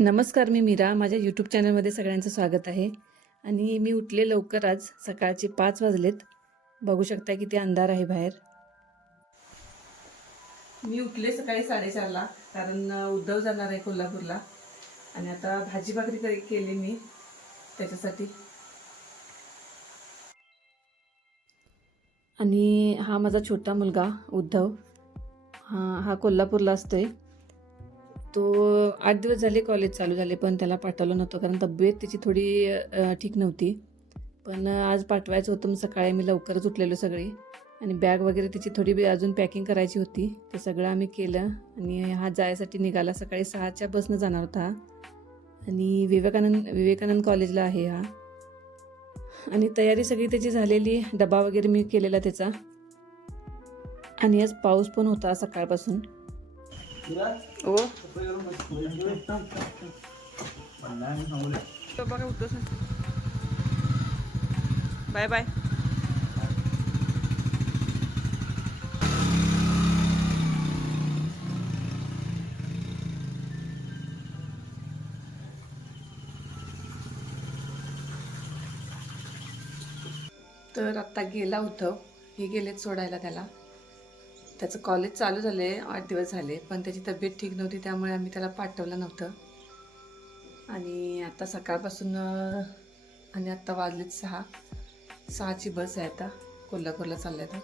नमस्कार, मी मीरा. माझ्या यूट्यूब चॅनलमध्ये सगळ्यांचं स्वागत आहे. आणि मी उठले लवकर आज. सकाळचे 5 वाजलेत. बघू शकता किती अंधार आहे बाहेर. मी उठले सकाळी 4:30ला, कारण उद्धव जाणार आहे कोल्हापूरला. आणि आता भाजी भाकरी केली मी त्याच्यासाठी. आणि हा माझा छोटा मुलगा उद्धव, हा कोल्हापूरला असतोय. तो 8 दिवस झाले कॉलेज चालू झाले, पण त्याला पाठवलं नव्हतं कारण तब्येत त्याची थोडी ठीक नव्हती. पण आज पाठवायचं होतं. मग सकाळी मी लवकरच उठलेलो सगळी, आणि बॅग वगैरे त्याची थोडी अजून पॅकिंग करायची होती. ते सगळं आम्ही केलं आणि हा जायसाठी निघाला. सकाळी 6च्या बसनं जाणार होता हा. आणि विवेकानंद कॉलेजला आहे हा. आणि तयारी सगळी त्याची झालेली, डबा वगैरे मी केलेला त्याचा. आणि आज पाऊस पण होता सकाळपासून. ओ बघा उद्धव, बाय बाय. तर आत्ता गेला उद्धव. हे गेलेत सोडायला त्याला. त्याचं कॉलेज चालू झालं आहे, 8 दिवस झाले, पण त्याची तब्येत ठीक नव्हती, त्यामुळे आम्ही त्याला पाठवलं नव्हतं. आणि आता सकाळपासून आणि आत्ता वाजलेत 6ची बस आहे आता. कोल्हापूरला चाललं आहे तर.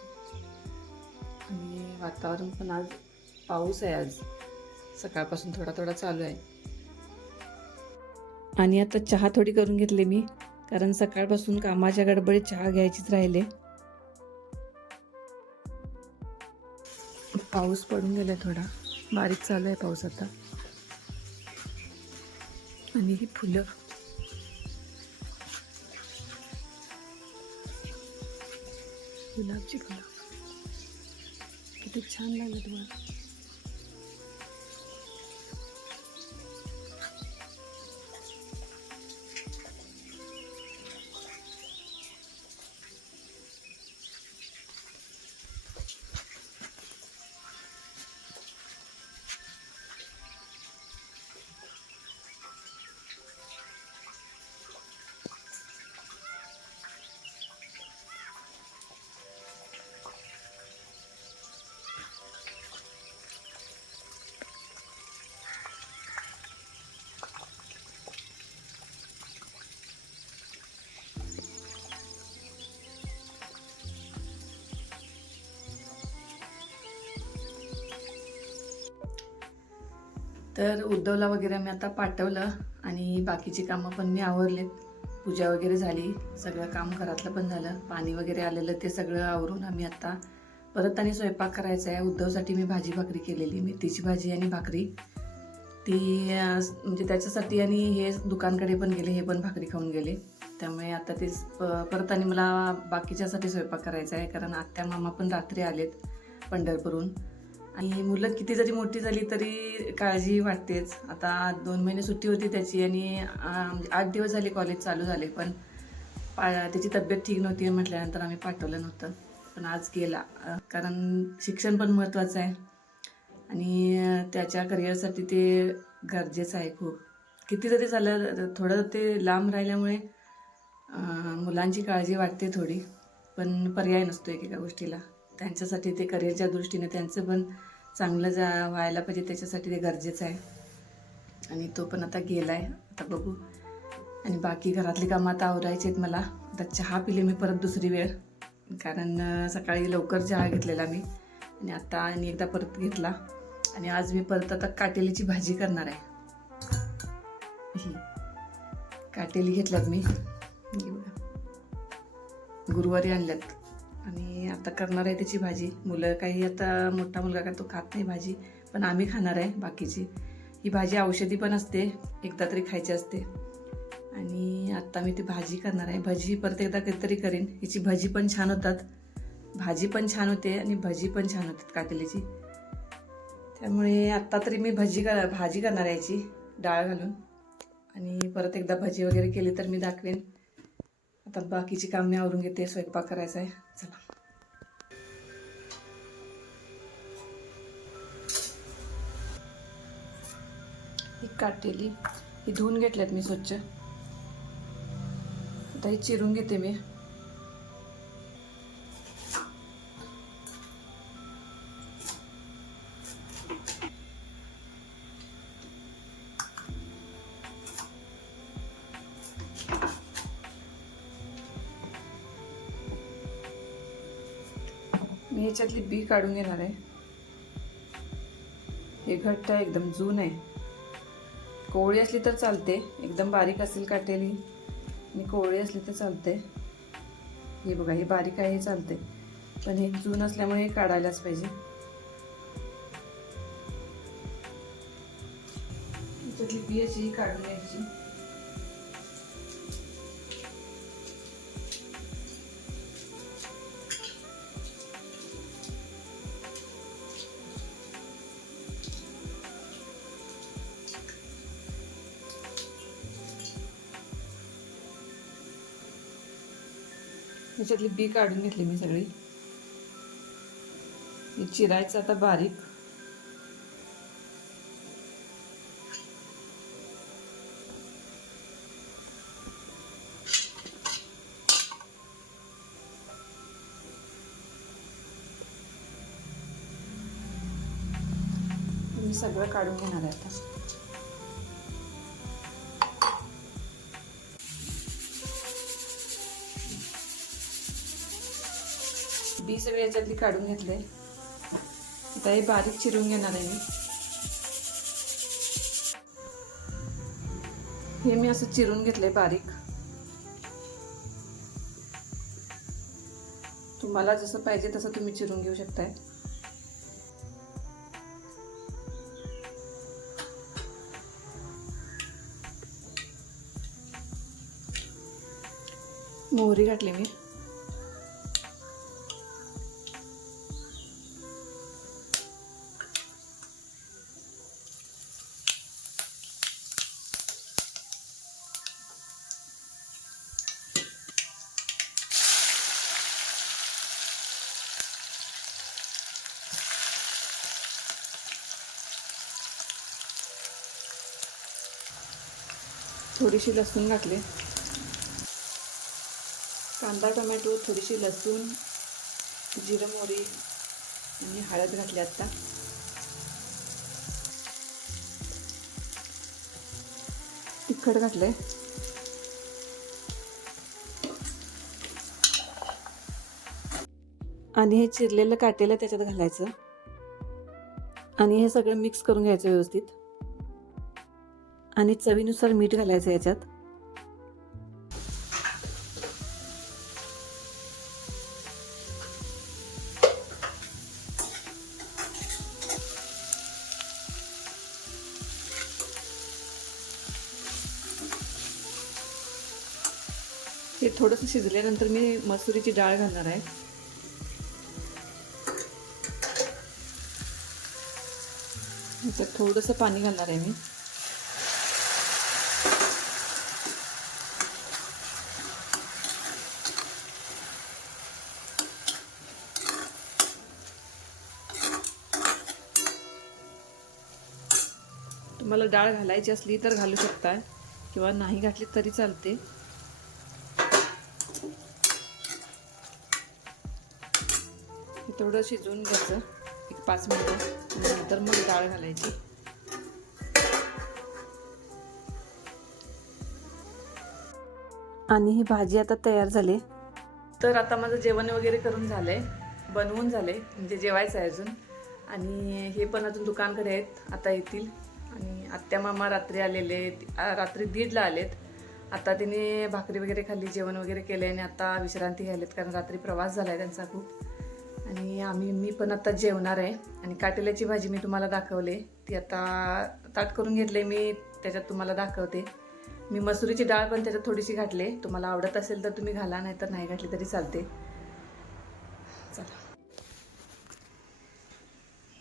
आणि वातावरण पण आज पाऊस आहे. आज सकाळपासून थोडा थोडा चालू आहे. आणि आता चहा थोडी करून घेतली मी, कारण सकाळपासून कामाच्या गडबडीत चहा घ्यायचीच राहिले. पाऊस पडून गेलाय, थोडा बारीक चालू आहे पाऊस आता. आणि ही फुलं, गुलाबची फुलं किती छान लागत मला. तर उद्धवला वगैरे मी आता पाठवलं, आणि बाकीची कामं पण मी आवरलेत. पूजा वगैरे झाली, सगळं काम घरातलं पण झालं. पाणी वगैरे आलेलं ते सगळं आवरून आम्ही आता परत आणि स्वयंपाक करायचा आहे. उद्धवसाठी मी भाजी भाकरी केलेली, मेथीची भाजी आणि भाकरी. ती म्हणजे त्याच्यासाठी, आणि हे दुकानकडे पण गेले, हे पण भाकरी खाऊन गेले. त्यामुळे आता ते परत आणि मला बाकीच्यासाठी स्वयंपाक करायचा आहे, कारण आत्या मामा पण रात्री आलेत पंढरपूरहून. आणि मुलं किती जरी मोठी झाली तरी काळजी वाटतेच. आता 2 महिने सुट्टी होती त्याची, आणि 8 दिवस झाले कॉलेज चालू झाले, पण त्याची तब्येत ठीक नव्हती म्हटल्यानंतर आम्ही पाठवलं नव्हतं. पण आज गेला, कारण शिक्षण पण महत्त्वाचं आहे, आणि त्याच्या करिअरसाठी ते गरजेचं आहे खूप. किती जरी झालं, थोडं ते लांब राहिल्यामुळे मुलांची काळजी वाटते थोडी, पण पर्याय नसतो एकेका गोष्टीला. त्यांच्यासाठी ते करिअरच्या दृष्टीने त्यांचं पण चांगलं व्हायला पाहिजे, त्याच्यासाठी ते गरजेचं आहे. आणि तो पण आता गेला आहे. आता बघू. आणि बाकी घरातली कामं आता आवरायची आहेत मला. आता चहा पिले मी परत दुसरी वेळ, कारण सकाळी लवकर चहा घेतलेला मी, आणि आता आणि एकदा परत घेतला. आणि आज मी परत आता काटेलीची भाजी करणार आहे. ही काटेली घेतल्यात मी, गुरुवारी आणल्यात, आणि आता करणार आहे त्याची भाजी. मुलं काही, आता मोठा मुलगा काय तो खात नाही भाजी, पण आम्ही खाणार आहे बाकीची. ही भाजी औषधी पण असते, एकदा तरी खायची असते. आणि आता मी ती भाजी करणार आहे. भजी परत एकदा कधीतरी करेन. हिची भजी पण छान होतात, भाजी पण छान होते, आणि भजी पण छान होतात काटेलीची. त्यामुळे आत्ता तरी मी भाजी करणार आहे याची, डाळ घालून. आणि परत एकदा भजी वगैरे केली तर मी दाखवेन. आता बाकीची काम मी आवरून घेते, स्वयंपाक करायचा आहे. चला. ही काटेली ही धुवून घेतल्यात मी स्वच्छ. आता ही चिरून घेते मी. मी ह्याच्यातली बी काढून घेणार आहे. हे घट्ट आहे, एकदम जून आहे. कोवळी असली तर चालते, एकदम बारीक असेल काटेली आणि कोवळी असली तर चालते. हे बघा, हे बारीक आहे, हे चालते, पण हे जून असल्यामुळे हे काढायलाच पाहिजे. ह्याच्यातली बी अशी काढून घ्यायची. ह्याच्यातली बी काढून घेतली मी सगळी. हे चिरायचं आता बारीक. मी सगळं काढून घेणार आहे आता. बी सगळे याच्यातली काढून घेतले. आता हे बारीक चिरून घेणार आहे मी. हे मी असं चिरून घेतलंय बारीक. तुम्हाला जसं पाहिजे तसं तुम्ही चिरून घेऊ शकताय. मोहरी घातली मी. थोडीशी लसूण घातली. कांदा, टोमॅटो, थोडीशी लसूण, जिरं, मोहरी आणि हळद घातली. आता तिखट घातले. आणि हे चिरलेलं काटेलं त्याच्यात घालायचं आणि हे सगळं मिक्स करून घ्यायचं व्यवस्थित. आणि चवीनुसार मीठ घालायचं याच्यात. हे थोडंसं शिजल्यानंतर मी मसुरीची डाळ घालणार आहे. याच्यात थोडंसं पाणी घालणार आहे मी. तुम्हाला डाळ घालायची असली तर घालू शकता किंवा नाही घातली तरी चालते. हे थोडं शिजवून घ्यायचं 1-5 मिनिटं. नंतर मग डाळ घालायची. आणि ही भाजी आता तयार झाली. तर आता माझं जेवण वगैरे करून झालंय, बनवून झाले, म्हणजे जेवायचं आहे अजून. आणि हे पण अजून दुकानकडे आहेत, आता येतील. आणि आत्या मामा रात्री आलेले, रात्री 1:30ला आलेत. आता तिने भाकरी वगैरे खाल्ली, जेवण वगैरे केले आणि आता विश्रांती घ्यायलेत, कारण रात्री प्रवास झाला आहे त्यांचा खूप. आणि मी पण आता जेवणार आहे. आणि काटेल्याची भाजी मी तुम्हाला दाखवले, ती आता ताट करून घेतले मी, त्याच्यात तुम्हाला दाखवते. मी मसुरीची डाळ पण त्याच्यात थोडीशी घातले. तुम्हाला आवडत असेल तर तुम्ही घाला, नाही तर नाही घातली तरी चालते. चला,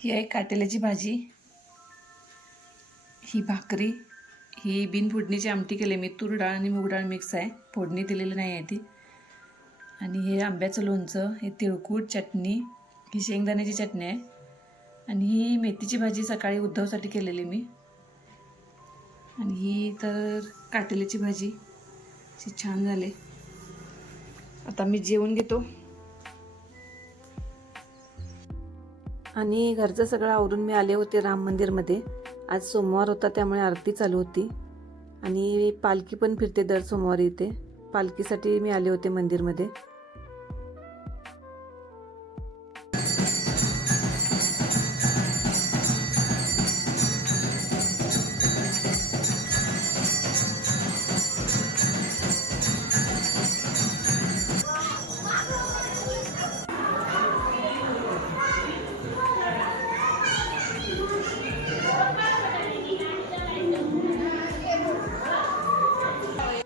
ही आहे काटेल्याची भाजी, ही भाकरी, ही बिन फोडणीची आमटी केली मी. तूर डाळ आणि मूग डाळ मिक्स आहे, फोडणी दिलेली नाही आहे ती. आणि हे आंब्याचं लोणचं, हे तिळकूट चटणी, ही शेंगदाण्याची चटणी आहे. आणि ही मेथीची भाजी सकाळी उद्धवसाठी केलेली मी. आणि ही तर काटल्याची भाजी अशी छान झाली. आता मी जेवून घेतो. आणि घरचं सगळं आवरून मी आले होते राम मंदिरमध्ये. आज सोमवार होता त्यामुळे आरती चालू होती आणि पालखी पण फिरते दर सोमवारी इथे. पालखीसाठी मी आले होते मंदिरमध्ये.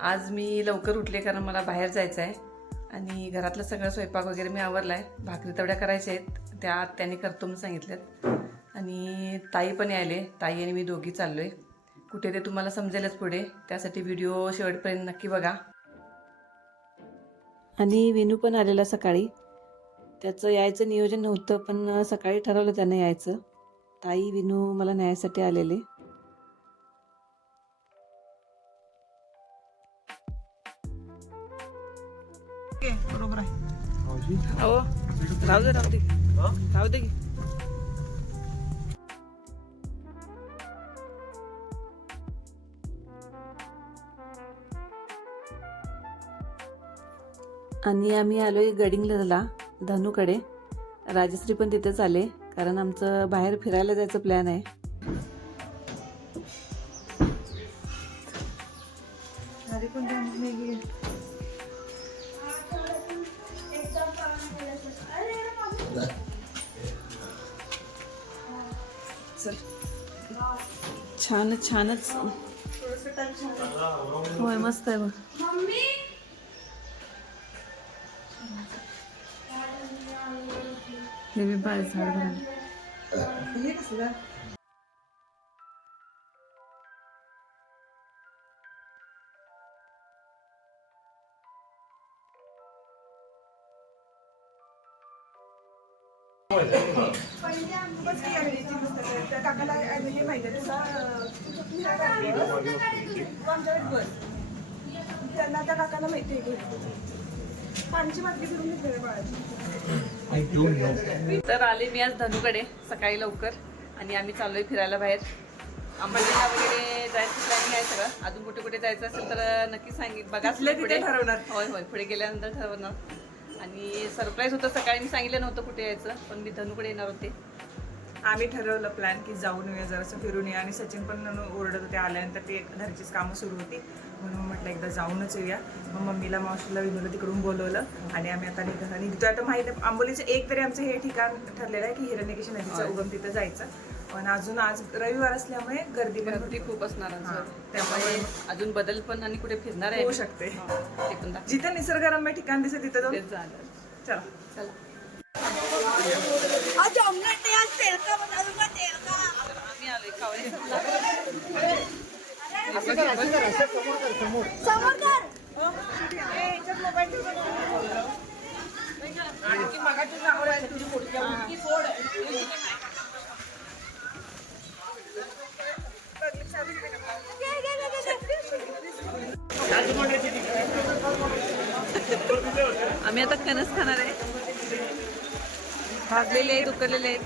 आज मी लवकर उठले कारण मला बाहेर जायचं आहे आणि घरातलं सगळं स्वयंपाक वगैरे मी आवरला आहे. भाकरी तेवढ्या करायच्या आहेत, त्या आत्याने करतो म्हणून सांगितल्यात. आणि ताई पण यायले. ताई आणि मी दोघी चाललो आहे. कुठे ते तुम्हाला समजेलच पुढे, त्यासाठी व्हिडिओ शेवटपर्यंत नक्की बघा. आणि विनू पण आलेला सकाळी. त्याचं यायचं नियोजन नव्हतं पण सकाळी ठरवलं त्यानं यायचं. ताई विनू मला न्यायासाठी आलेले. बरोबर आहे. हो राहू दे राहू दे राहू दे. आणि आम्ही आलोय गडिंग्लजला धनूकडे. राजश्री पण तिथेच आले कारण आमचं बाहेर फिरायला जायचं प्लॅन आहे. छानच छानच होय, मस्त आहे बघ. हे बी बाय झाड काकाला हे माहिती आहे त्यांना, त्या काकाला माहिती आहे पाण्याची बाटली करून घेतली बाळाची. तर आले मी आज धनूकडे सकाळी लवकर आणि आम्ही चाललोय फिरायला बाहेर. अंबाजोगाईला वगैरे जायचं प्लॅनिंग आहे सगळं. अजून कुठे कुठे जायचं असेल तर नक्की सांगितलं बघा पुढे ठरवणार. होय होय, पुढे गेल्यानंतर ठरवणार. आणि सरप्राईज होतं, सकाळी मी सांगितलं नव्हतं कुठे यायचं पण मी धनूकडे येणार होते. आम्ही ठरवलं प्लॅन की जाऊन येऊया, जरासं फिरून येऊया. आणि सचिन पण ओरडत होते आल्यानंतर, ते घरचीच कामं सुरू होती म्हणून म्हटलं एकदा जाऊनच येऊया. मग मम्मीला मावशीला विनूला तिकडून बोलवलं आणि आम्ही आता निघतोय. आता माहिती आहे आंबोलीचं एक तरी आमचं हे ठिकाण ठरलेलं आहे की हिरण्यकेशी नदीचा उगम तिथं जायचं. पण अजून आज रविवार असल्यामुळे गर्दी खूप असणार, त्यामुळे अजून बदल पण आणि कुठे फिरणार आहे होऊ शकते. ते पण जिथं निसर्गरम्य ठिकाण दिसत तिथं जाऊन चला चला. आज ऑमलेट नाही, आज तेलका बनवूंगा, तेलका. आम्ही आलोय कावळे. समोर कर. आम्ही आता कणस खाणार आहे. भाजलेले आहेत, उकडलेले आहेत.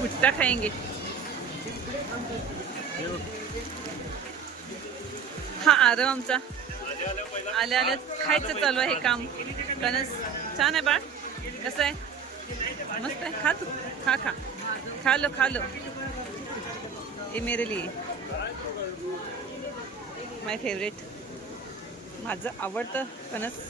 भुट्टा खाएंगे. हा आरव आमचा आल्या आल्या खायचं चालू आहे काम. कणस छान आहे बाळ, कसं आहे? मस्त आहे. खा तू, खा खा, खा लो खा लो. ये मेरे लिए माय फेवरेट, माझं आवडतं फणस.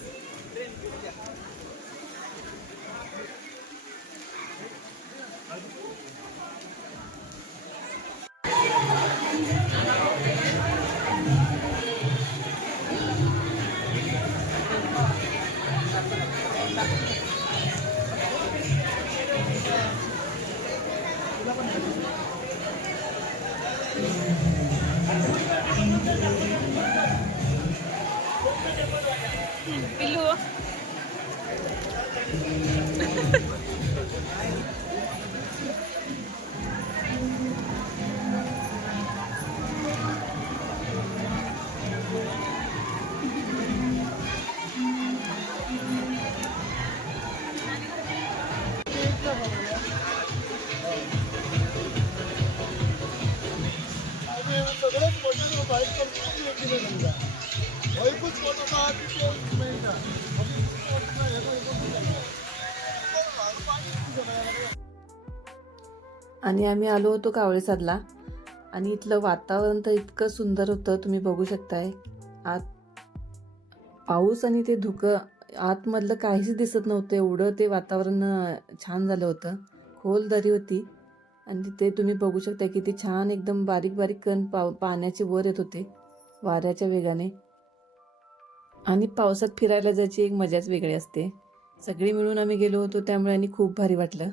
पिल्लू आणि आम्ही आलो होतो कावळेसादला आणि इथलं वातावरण तर इतकं सुंदर होतं, तुम्ही बघू शकताय. आत पाऊस आणि ते धुकं आतमधलं काहीच दिसत नव्हतं, एवढं ते वातावरण छान झालं होतं. खोल दरी होती आणि तिथे तुम्ही बघू शकता किती छान एकदम बारीक बारीक कण पाण्याचे वर येत होते वाऱ्याच्या वेगाने. आणि पावसात फिरायला जायची एक मजाच वेगळी असते. सगळी मिळून आम्ही गेलो होतो त्यामुळे आणि खूप भारी वाटलं.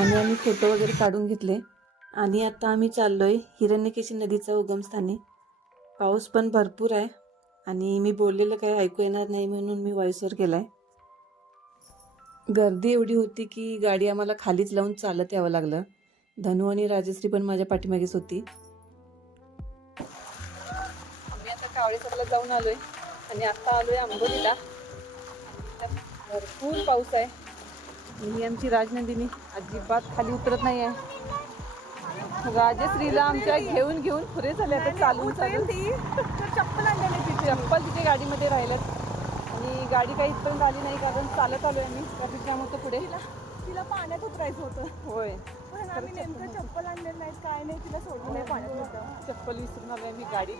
आणि आम्ही फोटो वगैरे काढून घेतले आणि आता आम्ही चाललोय हिरण्यकेशी नदीच्या उगमस्थानी. पाऊस पण भरपूर आहे आणि मी बोललेलं काही ऐकू येणार नाही म्हणून मी व्हॉइसवर केलाय. गर्दी एवढी होती की गाडी आम्हाला खालीच लावून चालत यावं लागलं. धनू आणि राजश्री पण माझ्या पाठीमागेच होती. आम्ही आता कावळेसादला जाऊन आलोय आणि आता आलोय आंबोलीला. भरपूर पाऊस आहे. ही आमची राजनंदिनी अजिबात खाली उतरत नाही आहे. राजश्रीला आमच्या घेऊन घेऊन पुरे झाले आता चालून चालून. चप्पल आणलेली तिची. चप्पल तिथे गाडीमध्ये राहिल्यात आणि गाडी काही इथपर्यंत आली नाही कारण चालत आलोय आम्ही. ट्रॅफिक जाम होतं पुढे. तिला पाण्यात उतरायचं होतं. होय, पण आम्ही नेमकं चप्पल आणलेलं नाही, काय नाही, तिला सोडलं नाही पाण्यात होतं. चप्पल विसरून आलोय मी गाडी.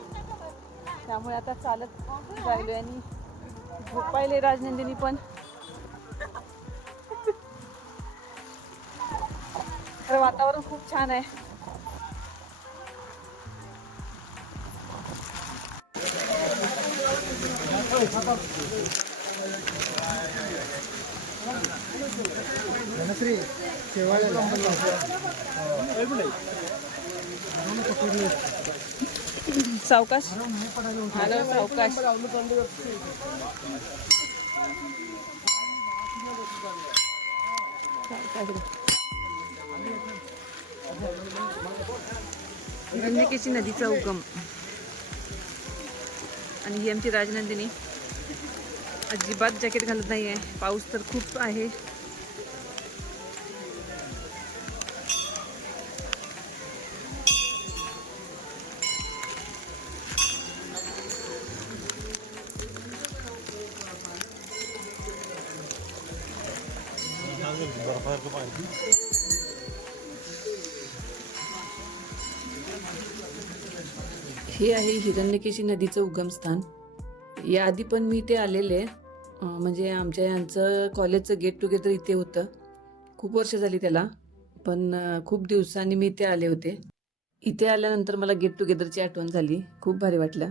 त्यामुळे आता चालत राहिलोय आणि झोपायले राजनंदिनी पण. तर वातावरण खूप छान आहे. सावकाश आलं, सावकाश. हिरण्यकेशी नदीचा उगम आणि ही आमची राजनंदिनी अजिबात जॅकेट घालत नाही आहे. पाऊस तर खूप आहे. हे आहे हिरण्यकेशी नदीचं उगमस्थान. याआधी पण मी इथे आलेले, म्हणजे आमच्या यांचं कॉलेजचं गेट टुगेदर इथे होतं. खूप वर्ष झाली त्याला, पण खूप दिवसांनी मी इथे आले होते. इथे आल्यानंतर मला गेट टुगेदरची आठवण झाली. खूप भारी वाटलं.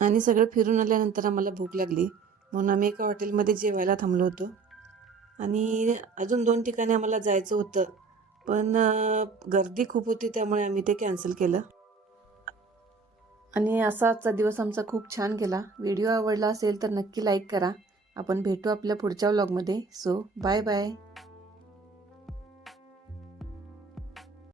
आणि सगळं फिरून आल्यानंतर आम्हाला भूक लागली म्हणून आम्ही एका हॉटेलमध्ये जेवायला थांबलो होतो. आणि अजून 2 ठिकाणी आम्हाला जायचं होतं, पण गर्दी खूप होती त्यामुळे आम्ही ते कॅन्सल केलं. आणि असा आजचा दिवस आमचा खूप छान गेला. व्हिडिओ आवडला असेल तर नक्की लाईक करा. आपण भेटू आपल्या पुढच्या व्लॉगमध्ये. So bye bye.